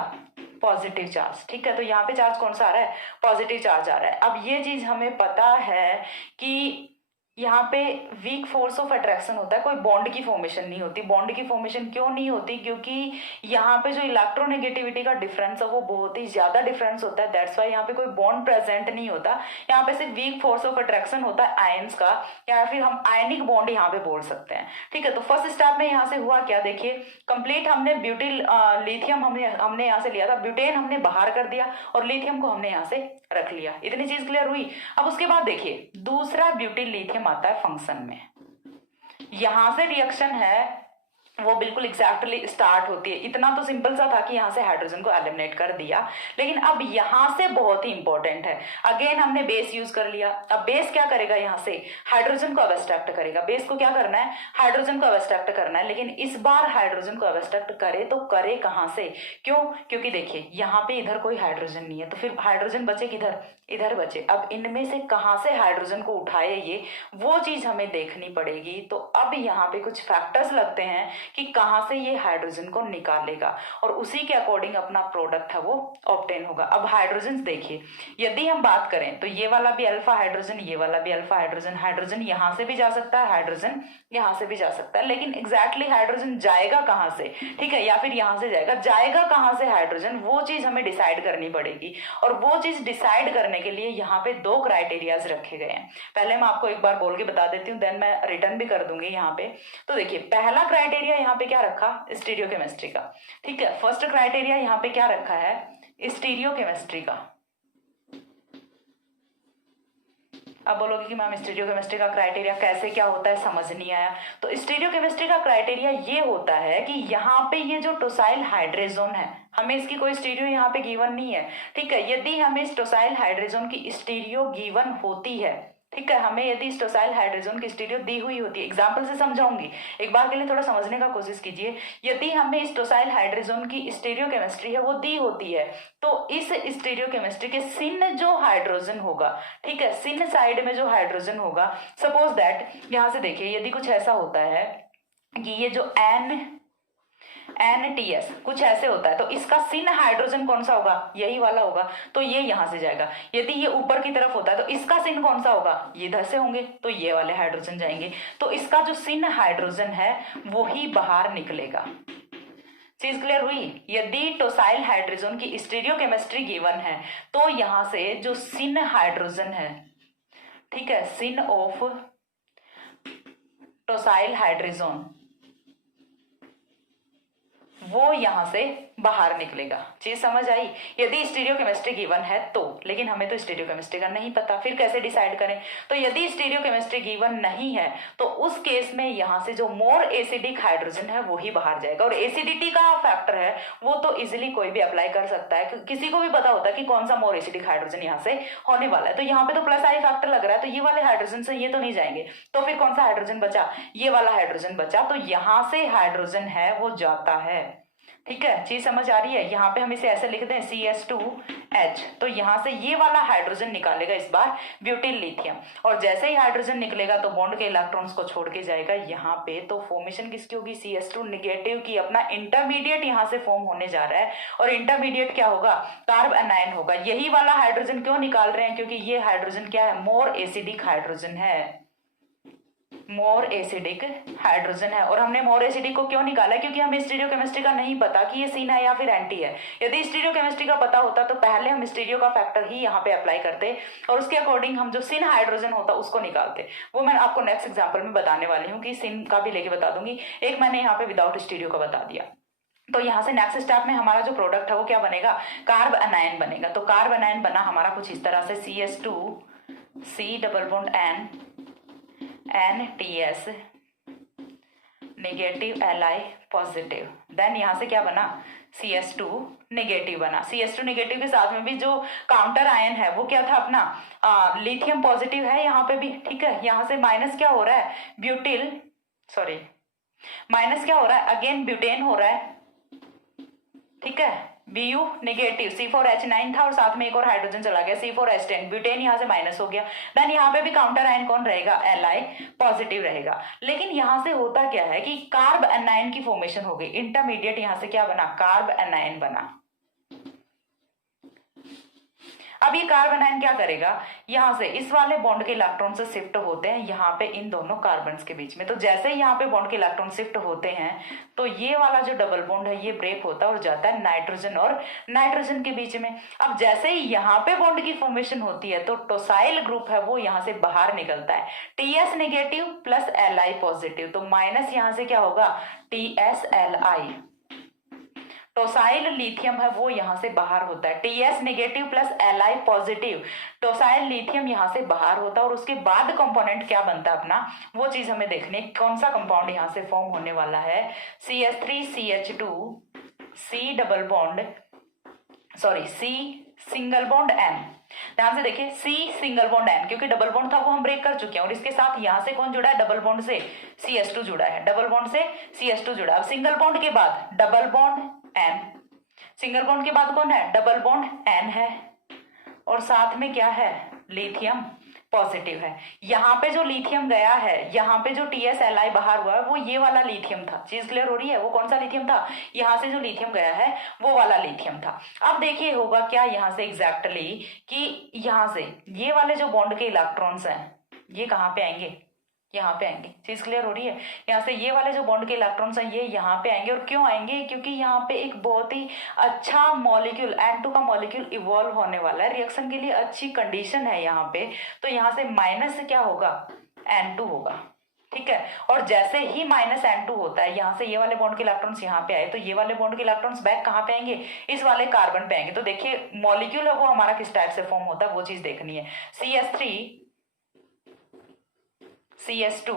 पॉजिटिव चार्ज। ठीक है, तो यहाँ पे चार्ज कौन सा आ रहा है, पॉजिटिव चार्ज आ रहा है। अब ये चीज हमें पता है कि यहाँ पे वीक फोर्स ऑफ अट्रैक्शन होता है, कोई बॉन्ड की फॉर्मेशन नहीं होती। बॉन्ड की फॉर्मेशन क्यों नहीं होती, क्योंकि यहाँ पे जो इलेक्ट्रोनेगेटिविटी का डिफरेंस है वो बहुत ही ज्यादा डिफरेंस होता है, दैट्स वाई यहाँ पे कोई बॉन्ड प्रेजेंट नहीं होता। यहाँ पे सिर्फ वीक फोर्स ऑफ अट्रैक्शन होता है आयंस का, या फिर हम आयनिक बॉन्ड यहाँ पे बोल सकते हैं। ठीक है, तो फर्स्ट स्टेप में यहाँ से हुआ क्या, देखिए कंप्लीट हमने ब्यूटिल लिथियम हमने यहाँ से लिया था, ब्यूटेन हमने बाहर कर दिया और लिथियम को हमने यहाँ से रख लिया। इतनी चीज क्लियर हुई। अब उसके बाद देखिए दूसरा ब्यूटिल लिथियम आता है फंक्शन में, यहां से रिएक्शन है वो बिल्कुल एग्जैक्टली स्टार्ट होती है। इतना तो सिंपल सा था कि यहाँ से हाइड्रोजन को एलिमिनेट कर दिया, लेकिन अब यहाँ से बहुत ही इंपॉर्टेंट है। अगेन हमने बेस यूज कर लिया, अब बेस क्या करेगा, यहाँ से हाइड्रोजन को अब्स्ट्रैक्ट करेगा। बेस को क्या करना है, हाइड्रोजन को अब्स्ट्रैक्ट करना है, लेकिन इस बार हाइड्रोजन को अब्स्ट्रैक्ट करे तो करे कहाँ से, क्यों, क्योंकि देखिए यहाँ पे इधर कोई हाइड्रोजन नहीं है, तो फिर हाइड्रोजन बचे किधर, इधर बचे। अब इनमें से कहाँ से हाइड्रोजन को उठाए ये वो चीज हमें देखनी पड़ेगी। तो अब यहाँ पे कुछ फैक्टर्स लगते हैं कि कहां से ये हाइड्रोजन को निकालेगा और उसी के अकॉर्डिंग अपना प्रोडक्ट है वो ऑब्टेन होगा। अब हाइड्रोजन देखिए, यदि हम बात करें तो ये वाला भी अल्फा हाइड्रोजन, ये वाला भी अल्फा हाइड्रोजन, हाइड्रोजन यहां से भी जा सकता है, हाइड्रोजन यहां से भी जा सकता है, लेकिन एग्जैक्टली हाइड्रोजन जाएगा कहां से, ठीक है, या फिर यहां से जाएगा कहां से हाइड्रोजन, वो चीज हमें डिसाइड करनी पड़ेगी। और वो चीज डिसाइड करने के लिए यहाँ पे दो क्राइटेरियाज रखे गए हैं। पहले मैं आपको एक बार बोल के बता देती हूँ, देन मैं रिटर्न भी कर दूंगी यहाँ पे। तो देखिए पहला क्राइटेरिया यहाँ पे क्या रखा, स्टीरियोकेमिस्ट्री का। ठीक है, फर्स्ट क्राइटेरिया यहाँ पे क्या रखा है, स्टीरियोकेमिस्ट्री का। अब बोलोगे कि मैम स्टीरियोकेमिस्ट्री का क्राइटेरिया कैसे क्या होता है, समझ नहीं आया। तो स्टीरियोकेमिस्ट्री का क्राइटेरिया ये होता है कि यहाँ पे ये जो टोसाइल हाइड्रोजन है, हमें इसकी कोई स्टीरियो यहाँ पे गिवन नहीं है। ठीक है, यदि हमें इस टोसाइल हाइड्रोजन की स्टीरियो गिवन होती है, ठीक है, हमें यदि इस टोसाइल हाइड्रोजन की स्टीरियो दी हुई होती है, एग्जांपल से समझाऊंगी, एक बार के लिए थोड़ा समझने का कोशिश कीजिए। यदि हमें इस टोसाइल हाइड्रोजन की स्टीरियो केमिस्ट्री है वो दी होती है, तो इस स्टीरियो केमिस्ट्री के सिन जो हाइड्रोजन होगा, ठीक है, सिन साइड में जो हाइड्रोजन होगा, सपोज दैट यहां से देखिए यदि कुछ ऐसा होता है कि ये जो NTS कुछ ऐसे होता है, तो इसका सिन हाइड्रोजन कौन सा होगा, यही वाला होगा, तो ये यहां से जाएगा। यदि ये ऊपर की तरफ होता है तो इसका सिन कौन सा होगा, ये इधर से होंगे, तो ये वाले हाइड्रोजन जाएंगे, तो इसका जो सिन हाइड्रोजन है वो ही बाहर निकलेगा। चीज क्लियर हुई। यदि टोसाइल हाइड्रोजन की स्टीरियोकेमिस्ट्री गिवन है तो यहां से जो सिन हाइड्रोजन है, ठीक है, सिन ऑफ टोसाइल हाइड्रोजन वो यहाँ से बाहर निकलेगा। चीज समझ आई? यदि स्टीरियोकेमिस्ट्री गिवन है तो, लेकिन हमें तो स्टीरियोकेमिस्ट्री का नहीं पता, फिर कैसे डिसाइड करें? तो यदि स्टीरियोकेमिस्ट्री गिवन नहीं है तो उस केस में यहाँ से जो मोर एसिडिक हाइड्रोजन है वो ही बाहर जाएगा। और एसिडिटी का फैक्टर है वो तो इजिली कोई भी अप्लाई कर सकता है, किसी को भी पता होता है कि कौन सा मोर एसिडिक हाइड्रोजन यहाँ से होने वाला है। तो यहाँ पे तो प्लस आई फैक्टर लग रहा है, तो ये वाले हाइड्रोजन से ये तो नहीं जाएंगे, तो फिर कौन सा हाइड्रोजन बचा? ये वाला हाइड्रोजन बचा। तो यहाँ से हाइड्रोजन है वो जाता है। ठीक है, चीज समझ आ रही है? यहाँ पे हम इसे ऐसे लिख दें CS2H, तो यहाँ से ये वाला हाइड्रोजन निकालेगा इस बार ब्यूटिल लिथियम, और जैसे ही हाइड्रोजन निकलेगा तो बॉन्ड के इलेक्ट्रॉन्स को छोड़ के जाएगा यहाँ पे। तो फॉर्मेशन किसकी होगी? CS2 नेगेटिव की। अपना इंटरमीडिएट यहाँ से फॉर्म होने जा रहा है, और इंटरमीडिएट क्या होगा? कार्ब एनायन होगा। यही वाला हाइड्रोजन क्यों निकाल रहे हैं? क्योंकि ये हाइड्रोजन क्या है? मोर एसिडिक हाइड्रोजन है, मोर एसिडिक हाइड्रोजन है। और हमने मोर एसिडिक को क्यों निकाला? क्योंकि हमें स्टीरियोकेमिस्ट्री का नहीं पता कि ये सिन है या फिर एंटी है। यदि स्टीरियोकेमिस्ट्री का पता होता तो पहले हम स्टीरियो का फैक्टर ही यहाँ पे अप्लाई करते और उसके अकॉर्डिंग हम जो सिन हाइड्रोजन होता उसको निकालते। वो मैं आपको नेक्स्ट एग्जाम्पल में बताने वाली हूँ कि सिन का भी लेके बता दूंगी। एक मैंने यहाँ पे विदाउट स्टीरियो का बता दिया। तो यहाँ से नेक्स्ट स्टेप में हमारा जो प्रोडक्ट है वो क्या बनेगा? कार्ब एनायन बनेगा। तो कार्ब एनायन बना हमारा कुछ इस तरह से CS2 C double bond NTS negative Li positive. Then यहाँ से क्या बना? CS2 नेगेटिव बना। CS2 नेगेटिव के साथ में भी जो काउंटर आयन है वो क्या था अपना? लिथियम पॉजिटिव है यहाँ पे भी। ठीक है, यहाँ से माइनस क्या हो रहा है? ब्यूटिल, सॉरी माइनस क्या हो रहा है? अगेन ब्यूटेन हो रहा है। ठीक है, Bu नेगेटिव, C4H9 था और साथ में एक और हाइड्रोजन चला गया C4H10, ब्यूटेन यहाँ से माइनस हो गया। देन यहाँ पे भी काउंटर आयन कौन रहेगा? Li पॉजिटिव रहेगा। लेकिन यहाँ से होता क्या है कि कार्ब एनायन की फॉर्मेशन हो गई। इंटरमीडिएट यहाँ से क्या बना? कार्ब एनायन बना। अब ये कार्बन आयन क्या करेगा? यहाँ से इस वाले बॉन्ड के इलेक्ट्रॉन से शिफ्ट होते हैं यहाँ पे इन दोनों कार्बन्स के बीच में। तो जैसे ही यहाँ पे बॉन्ड के इलेक्ट्रॉन शिफ्ट होते हैं तो ये वाला जो डबल बॉन्ड है ये ब्रेक होता है और जाता है नाइट्रोजन और नाइट्रोजन के बीच में। अब जैसे ही यहाँ पे बॉन्ड की फॉर्मेशन होती है तो टोसाइल ग्रुप है वो यहाँ से बाहर निकलता है, TS negative plus Li positive. तो माइनस यहाँ से क्या होगा? TSLi। टोसाइल लिथियम है वो यहाँ से बाहर होता है, TS negative plus Li positive. Tosyl lithium यहाँ से बाहर होता है और उसके बाद कंपोनेंट क्या बनता है अपना, वो चीज हमें देखनी। कौन सा कंपाउंड यहाँ से फॉर्म होने वाला है? CS3CH2 C double bond, sorry C single bond N। ध्यान से देखिए, C सिंगल बॉन्ड N, क्योंकि डबल बॉन्ड था वो हम ब्रेक कर चुके हैं। और इसके साथ यहाँ से कौन जुड़ा है? डबल बॉन्ड से CS2 जुड़ा है, डबल बॉन्ड से CS2 जुड़ा है। अब सिंगल बॉन्ड के बाद double bond N, single bond के बाद कौन है? डबल बॉन्ड N है, और साथ में क्या है? लिथियम पॉजिटिव है। यहाँ पे जो लिथियम गया है, यहाँ पे जो TSLi बाहर हुआ है वो ये वाला लिथियम था। चीज क्लियर हो रही है? वो कौन सा लिथियम था? यहाँ से जो लिथियम गया है वो वाला लिथियम था। अब देखिए होगा क्या यहाँ से एग्जैक्टली कि यहाँ से ये वाले जो बॉन्ड के इलेक्ट्रॉन्स हैं ये कहाँ पे आएंगे? यहाँ पे आएंगे। चीज क्लियर हो रही है? यहाँ से ये वाले जो बॉन्ड के इलेक्ट्रॉन्स हैं ये यहाँ पे आएंगे। और क्यों आएंगे? क्योंकि यहाँ पे एक बहुत ही अच्छा मॉलिक्यूल N2 का मॉलिक्यूल इवॉल्व होने वाला है, रिएक्शन के लिए अच्छी कंडीशन है यहाँ पे। तो यहाँ से माइनस क्या होगा? N2 होगा। ठीक है, और जैसे ही माइनस N2 होता है यहाँ से ये वाले बॉन्ड के इलेक्ट्रॉन्स यहाँ पे आए तो ये वाले बॉन्ड के इलेक्ट्रॉन्स बैक कहाँ पे आएंगे? इस वाले कार्बन पे आएंगे। तो देखिए मॉलिक्यूल है वो हमारा किस टाइप से फॉर्म होता है वो चीज देखनी है। CS2।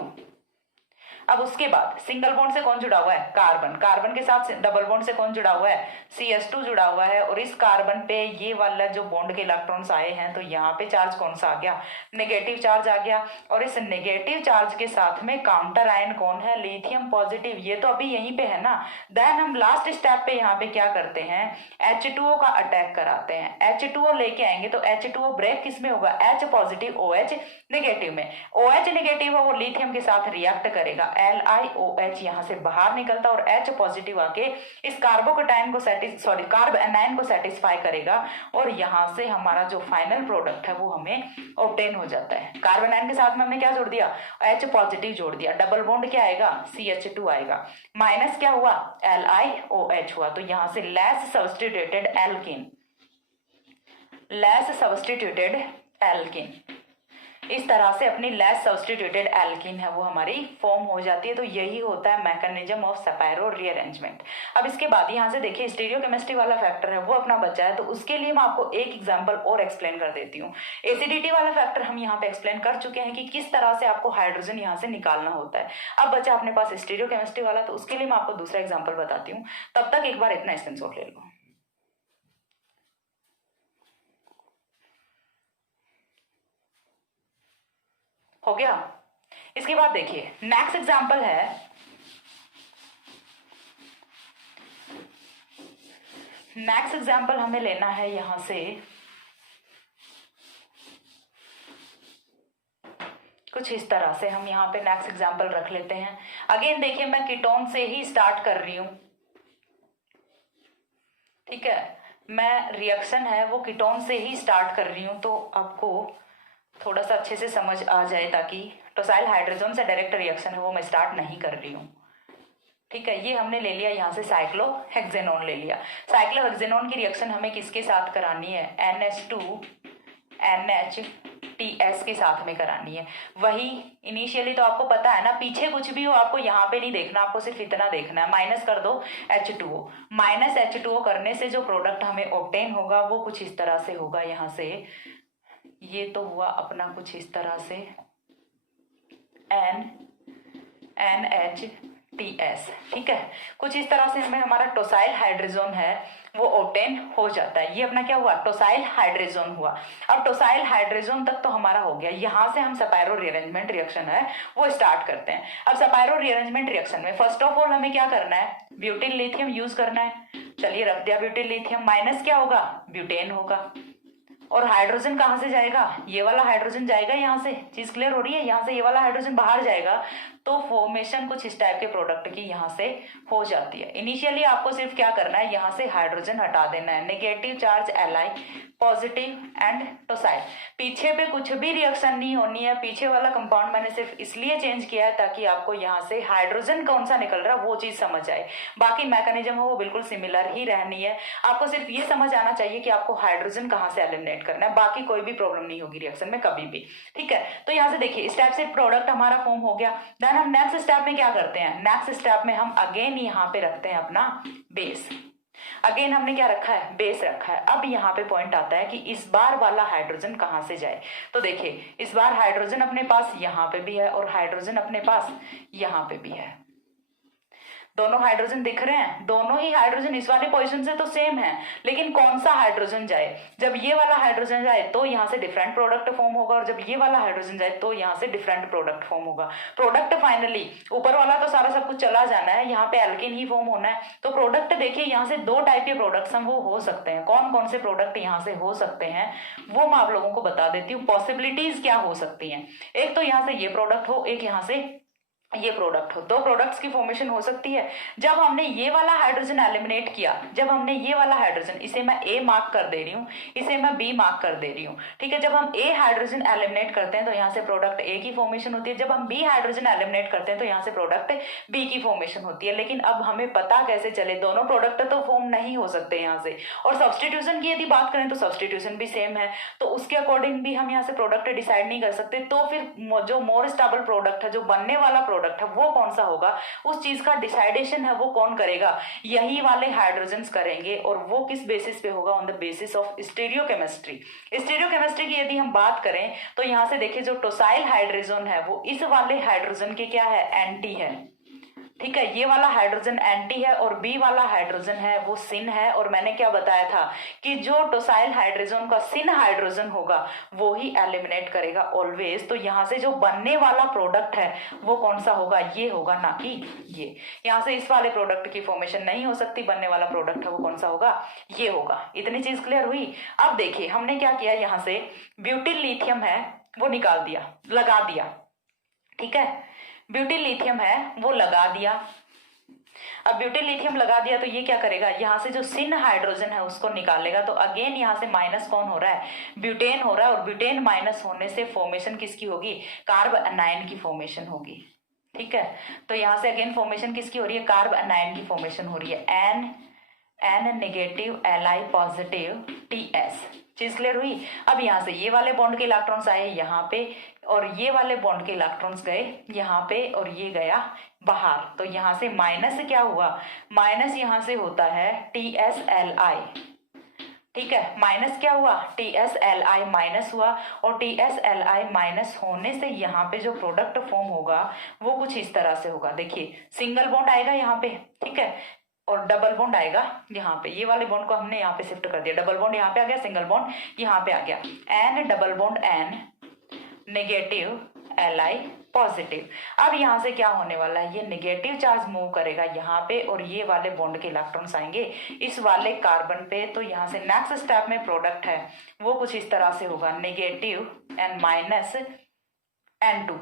अब उसके बाद सिंगल बॉन्ड से कौन जुड़ा हुआ है? कार्बन। कार्बन के साथ डबल बॉन्ड से कौन जुड़ा हुआ है? CS2 जुड़ा हुआ है। और इस कार्बन पे ये वाला जो बॉन्ड के इलेक्ट्रॉन्स आए हैं तो यहाँ पे चार्ज कौन सा आ गया? नेगेटिव चार्ज आ गया। और इस नेगेटिव चार्ज के साथ में काउंटर आयन कौन है? Lithium positive. ये तो अभी यहीं पे है ना। देन हम लास्ट स्टेप पे यहाँ पे क्या करते हैं? H2O का अटैक कराते हैं। H2O लेके आएंगे तो H2O ब्रेक किस में होगा? H पॉजिटिव OH नेगेटिव में। OH नेगेटिव है वो लिथियम के साथ रिएक्ट करेगा, LiOH यहाँ से बाहर निकलता और H पॉजिटिव आके इस कार्बोकेटाइन को कार्ब एनायन को सेटिस्फाई करेगा और यहाँ से हमारा जो फाइनल प्रोडक्ट है वो हमें ऑब्टेन हो जाता है। कार्बन आयन के साथ में हमने क्या जोड़ दिया? H पॉजिटिव जोड़ दिया। डबल बॉन्ड क्या आएगा? CH2 आएगा। माइनस क्या हुआ? LiOH हुआ। तो यहाँ से less substituted alkene, less substituted alkene. इस तरह से अपनी लेस सब्स्टिट्यूटेड एल्कीन है वो हमारी फॉर्म हो जाती है। तो यही होता है मैकेनिज्म ऑफ सेपेरो रीअरेंजमेंट। अब इसके बाद यहाँ से देखिए स्टीरियोकेमिस्ट्री वाला फैक्टर है वो अपना बचा है, तो उसके लिए मैं आपको एक एग्जांपल और एक्सप्लेन कर देती हूँ। एसिडिटी वाला फैक्टर हम यहाँ पे एक्सप्लेन कर चुके हैं कि किस तरह से आपको हाइड्रोजन यहाँ से निकालना होता है। अब बचा अपने पास स्टीरियोकेमिस्ट्री वाला, तो उसके लिए मैं आपको दूसरा एग्जाम्पल बताती हूँ। तब तक एक बार इतना स्क्रीनशॉट ले लो। हो गया। इसके बाद देखिए नेक्स्ट एग्जांपल है, नेक्स्ट एग्जांपल हमें लेना है यहां से कुछ इस तरह से। हम यहाँ पे नेक्स्ट एग्जांपल रख लेते हैं। अगेन देखिए मैं कीटोन से ही स्टार्ट कर रही हूं, ठीक है, मैं रिएक्शन है वो कीटोन से ही स्टार्ट कर रही हूं, तो आपको थोड़ा सा अच्छे से समझ आ जाए, ताकि टोसाइल हाइड्रोजन से डायरेक्ट रिएक्शन है वो मैं स्टार्ट नहीं कर रही हूँ, ठीक है। ये हमने ले लिया यहाँ से साइक्लोहेक्सेनोन ले लिया। साइक्लोहेक्सेनोन की रिएक्शन हमें किसके साथ करानी है, NH2NH-TS के साथ में करानी है। वही इनिशियली तो आपको पता है ना, पीछे कुछ भी हो आपको यहाँ पे नहीं देखना, आपको सिर्फ इतना देखना है, माइनस कर दो H2O। माइनस H2O करने से जो प्रोडक्ट हमें ऑब्टेन होगा वो कुछ इस तरह से होगा। यहाँ से ये तो हुआ अपना कुछ इस तरह से NH-TS, ठीक है। कुछ इस तरह से हमें हमारा टोसाइल हाइड्रोजन है वो ऑब्टेन हो जाता है। ये अपना क्या हुआ, टोसाइल हाइड्रोजन हुआ। अब टोसाइल हाइड्रोजन तक तो हमारा हो गया। यहाँ से हम सेपेरो रीअरेंजमेंट रिएक्शन है वो स्टार्ट करते हैं। अब सेपेरो रीअरेंजमेंट रिएक्शन में फर्स्ट ऑफ ऑल हमें क्या करना है, ब्यूटिल लिथियम यूज करना है। चलिए रख दिया ब्यूटिल लिथियम, माइनस क्या होगा, ब्यूटेन होगा। और हाइड्रोजन कहाँ से जाएगा, ये वाला हाइड्रोजन जाएगा यहाँ से। चीज क्लियर हो रही है, यहाँ से ये वाला हाइड्रोजन बाहर जाएगा, तो फॉर्मेशन कुछ इस टाइप के प्रोडक्ट की यहाँ से हो जाती है। इनिशियली आपको सिर्फ क्या करना है, यहाँ से हाइड्रोजन हटा देना है, negative charge Li, positive and tosyl. पीछे पे कुछ भी रिएक्शन नहीं होनी है। पीछे वाला कंपाउंड मैंने सिर्फ इसलिए चेंज किया है ताकि आपको यहाँ से हाइड्रोजन कौन सा निकल रहा है वो चीज समझ आए। बाकी मैकेनिज्म है वो बिल्कुल सिमिलर ही रहनी है। आपको सिर्फ ये समझ आना चाहिए कि आपको हाइड्रोजन कहाँ से एलिमिनेट करना है, बाकी कोई भी प्रॉब्लम नहीं होगी रिएक्शन में कभी भी, ठीक है। तो यहाँ से देखिए इस टाइप से प्रोडक्ट हमारा फॉर्म हो गया। देन हम नेक्स्ट स्टेप में क्या करते हैं, नेक्स्ट स्टेप में हम अगेन यहाँ पे रखते हैं अपना बेस। अगेन हमने क्या रखा है, बेस रखा है। अब यहाँ पे पॉइंट आता है कि इस बार वाला हाइड्रोजन कहाँ से जाए। तो देखिए इस बार हाइड्रोजन अपने पास यहाँ पे भी है और हाइड्रोजन अपने पास यहाँ पे भी है। दोनों हाइड्रोजन दिख रहे हैं, दोनों ही हाइड्रोजन इस वाले पोजीशन से तो सेम है, लेकिन कौन सा हाइड्रोजन जाए, जब ये वाला हाइड्रोजन जाए तो यहाँ से डिफरेंट प्रोडक्ट फॉर्म होगा, और जब ये वाला हाइड्रोजन जाए तो यहाँ से डिफरेंट प्रोडक्ट फॉर्म होगा। प्रोडक्ट फाइनली ऊपर वाला तो सारा सब कुछ चला जाना है, यहाँ पे एल्केन ही फॉर्म होना है। तो प्रोडक्ट देखिए यहाँ से दो टाइप के प्रोडक्ट्स हम वो हो सकते हैं। कौन कौन से प्रोडक्ट यहाँ से हो सकते हैं वो मैं आप लोगों को बता देती हूँ। पॉसिबिलिटीज क्या हो सकती हैं, एक तो यहाँ से ये प्रोडक्ट हो, एक यहाँ से ये प्रोडक्ट हो। दो प्रोडक्ट्स की फॉर्मेशन हो सकती है। जब हमने ये वाला हाइड्रोजन एलिमिनेट किया, जब हमने ये वाला हाइड्रोजन, इसे मैं ए मार्क कर दे रही हूँ, इसे मैं बी मार्क कर दे रही हूँ, ठीक है। जब हम ए हाइड्रोजन एलिमिनेट करते हैं तो यहाँ से प्रोडक्ट ए की फॉर्मेशन होती है। जब हम बी हाइड्रोजन एलिमिनेट करते हैं तो यहाँ से प्रोडक्ट बी की फॉर्मेशन होती है। लेकिन अब हमें पता कैसे चले, दोनों प्रोडक्ट तो फॉर्म नहीं हो सकते यहाँ से। और सब्सटीट्यूशन की यदि बात करें तो सब्सटीट्यूशन भी सेम है, तो उसके अकॉर्डिंग भी हम यहाँ से प्रोडक्ट डिसाइड नहीं कर सकते। तो फिर जो मोर स्टेबल प्रोडक्ट है, जो बनने वाला प्रोडक्ट है वो कौन सा होगा, उस चीज का डिसाइडेशन है वो कौन करेगा, यही वाले हाइड्रोजन्स करेंगे। और वो किस बेसिस पे होगा, on the basis of stereochemistry. Stereochemistry की यदि हम बात करें तो यहां से देखिए जो टोसाइल हाइड्रोजन है वो इस वाले हाइड्रोजन के क्या है, एंटी है, ठीक है। ये वाला हाइड्रोजन एंटी है और बी वाला हाइड्रोजन है वो सिन है। और मैंने क्या बताया था कि जो टोसाइल हाइड्रोजन का सिन हाइड्रोजन होगा वो ही एलिमिनेट करेगा ऑलवेज। तो यहाँ से जो बनने वाला प्रोडक्ट है वो कौन सा होगा, ये होगा, ना कि ये। यहाँ से इस वाले प्रोडक्ट की फॉर्मेशन नहीं हो सकती, बनने वाला प्रोडक्ट है वो कौन सा होगा, ये होगा। इतनी चीज क्लियर हुई। अब देखिए हमने क्या किया, यहाँ से ब्यूटिल लिथियम है वो निकाल दिया, लगा दिया, ठीक है। ब्यूटिल लिथियम है वो लगा दिया। अब ब्यूटिल लिथियम लगा दिया तो ये क्या करेगा, यहाँ से जो सिन हाइड्रोजन है उसको निकालेगा। तो अगेन यहाँ से माइनस कौन हो रहा है, ब्यूटेन हो रहा है। और ब्यूटेन माइनस होने से फॉर्मेशन किसकी होगी, कार्ब एनायन की फॉर्मेशन होगी, ठीक है। तो यहाँ से अगेन फॉर्मेशन किसकी हो रही है, कार्ब एनायन की फॉर्मेशन हो रही है। N negative Li positive TS। चीज क्लियर हुई। अब यहाँ से ये वाले बॉन्ड के इलेक्ट्रॉन्स आए यहाँ पे और ये वाले बॉन्ड के इलेक्ट्रॉन्स गए यहाँ पे और ये गया बाहर, तो यहाँ से माइनस क्या हुआ, माइनस यहाँ से होता है TsLi, ठीक है, माइनस क्या हुआ, TsLi माइनस हुआ, और TsLi माइनस होने से यहाँ पे जो प्रोडक्ट फॉर्म होगा वो कुछ इस तरह से होगा। देखिए सिंगल बॉन्ड आएगा यहाँ पे, ठीक है, और डबल बॉन्ड आएगा यहाँ पे, ये वाले बॉन्ड को हमने यहाँ पे शिफ्ट कर दिया, डबल बॉन्ड यहाँ पे आ गया, सिंगल बॉन्ड यहाँ पे आ गया, N double bond N negative Li positive. अब यहाँ से क्या होने वाला है, ये नेगेटिव चार्ज मूव करेगा यहाँ पे और ये वाले बॉन्ड के इलेक्ट्रॉन्स आएंगे इस वाले कार्बन पे, तो यहाँ से नेक्स्ट स्टेप में प्रोडक्ट है वो कुछ इस तरह से होगा, negative N minus N2,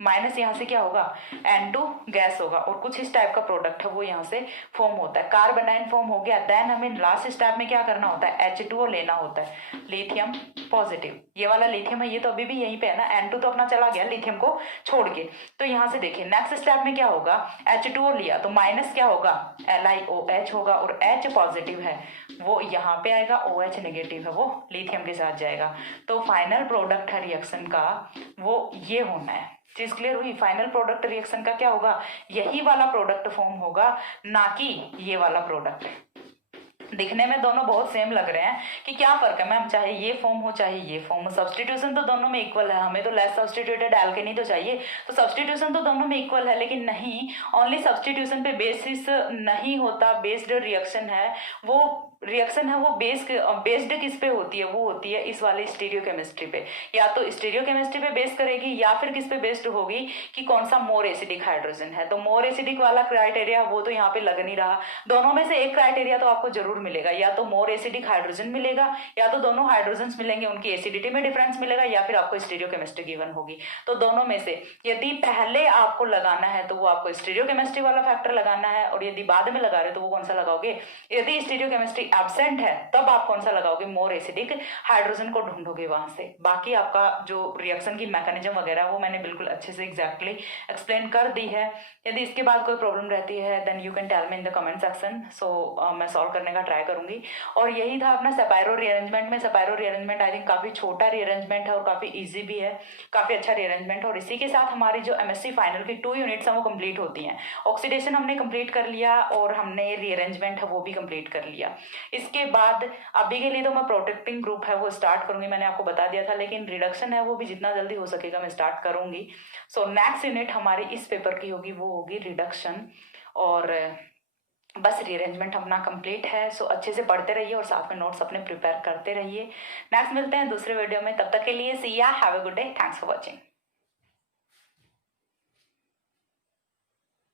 minus यहाँ से क्या होगा N2 गैस होगा और कुछ इस टाइप का प्रोडक्ट है वो यहाँ से फॉर्म होता है। कार्बन आयन फॉर्म हो गया, देन हमें लास्ट स्टेप में क्या करना होता है, H2O लेना होता है, लिथियम पॉजिटिव, ये वाला लिथियम है, ये तो अभी भी यहीं पे है ना, N2 तो अपना चला गया लिथियम को छोड़ के। तो यहाँ से देखिए नेक्स्ट स्टेप में क्या होगा, H2O लिया तो माइनस क्या होगा LiOH होगा और H पॉजिटिव है वो यहाँ पे आएगा, OH नेगेटिव है वो लिथियम के साथ जाएगा। तो फाइनल प्रोडक्ट है रिएक्शन का वो ये होना है। चीज क्लियर हुई, फाइनल प्रोडक्ट रिएक्शन का क्या होगा, यही वाला प्रोडक्ट फॉर्म होगा, ना कि ये वाला प्रोडक्ट। दिखने में दोनों बहुत सेम लग रहे हैं कि क्या फर्क है मैम, चाहे ये फॉर्म हो चाहे ये फॉर्म हो, सब्स्टिट्यूशन तो दोनों में इक्वल है, हमें तो लेस सब्स्टिट्यूटेड एल्केन ही तो चाहिए, तो सब्स्टिट्यूशन तो दोनों में इक्वल है, लेकिन नहीं, ओनली सब्स्टिट्यूशन पे बेसिस नहीं होता, बेस्ड रिएक्शन है वो, रिएक्शन है वो बेस्ड किस पे होती है, वो होती है इस वाले स्टीरियोकेमिस्ट्री पे, या तो स्टीरियोकेमिस्ट्री पे बेस करेगी या फिर किस पे बेस्ड होगी कि कौन सा मोर एसिडिक हाइड्रोजन है। तो मोर एसिडिक वाला क्राइटेरिया वो तो यहाँ पे लग नहीं रहा, दोनों में से एक क्राइटेरिया तो आपको जरूर मिलेगा, या तो मोर एसिडिक हाइड्रोजन मिलेगा या तो दोनों हाइड्रोजन मिलेंगे उनकी एसिडिटी में डिफरेंस मिलेगा, या फिर आपको स्टीरियोकेमिस्ट्री गिवन होगी। तो दोनों में से यदि पहले आपको लगाना है तो वो आपको स्टीरियोकेमिस्ट्री वाला फैक्टर लगाना है, और यदि बाद में लगा रहे हो तो वो कौन सा लगाओगे, यदि स्टीरियोकेमिस्ट्री एब्सेंट है तब आप कौन सा लगाओगे, मोर एसिडिक हाइड्रोजन को ढूंढोगे वहां से। बाकी आपका जो रिएक्शन की मैकेनिज्म वगैरह वो मैंने बिल्कुल अच्छे से एग्जैक्टली एक्सप्लेन कर दी है। यदि इसके बाद कोई प्रॉब्लम रहती है then you can tell me in the comment section, so मैं सॉल्व करने का ट्राई करूंगी। और यही था अपना सेपायरो रीअरेंजमेंट में। सेपायरो रीअरेंजमेंट आई थिंक काफी छोटा रीअरेंजमेंट है और काफी ईजी भी है, काफी अच्छा रीअरेंजमेंट। और इसी के साथ हमारी जो MSc फाइनल की 2 यूनिट्स हैं वो कंप्लीट होती हैं। ऑक्सीडेशन हमने कंप्लीट कर लिया और हमने रीअरेंजमेंट है वो भी कंप्लीट कर लिया। इसके बाद अभी के लिए तो मैं प्रोटेक्टिंग ग्रुप है वो स्टार्ट करूंगी, मैंने आपको बता दिया था, लेकिन रिडक्शन है वो भी जितना जल्दी हो सकेगा मैं स्टार्ट करूंगी। सो नेक्स्ट यूनिट हमारी इस पेपर की होगी वो होगी रिडक्शन, और बस रीअरेंजमेंट अपना कंप्लीट है। सो अच्छे से पढ़ते रहिए और साथ में नोट्स अपने प्रिपेयर करते रहिए। नेक्स्ट मिलते हैं दूसरे वीडियो में, तब तक के लिए सी या, have a good day, thanks for watching.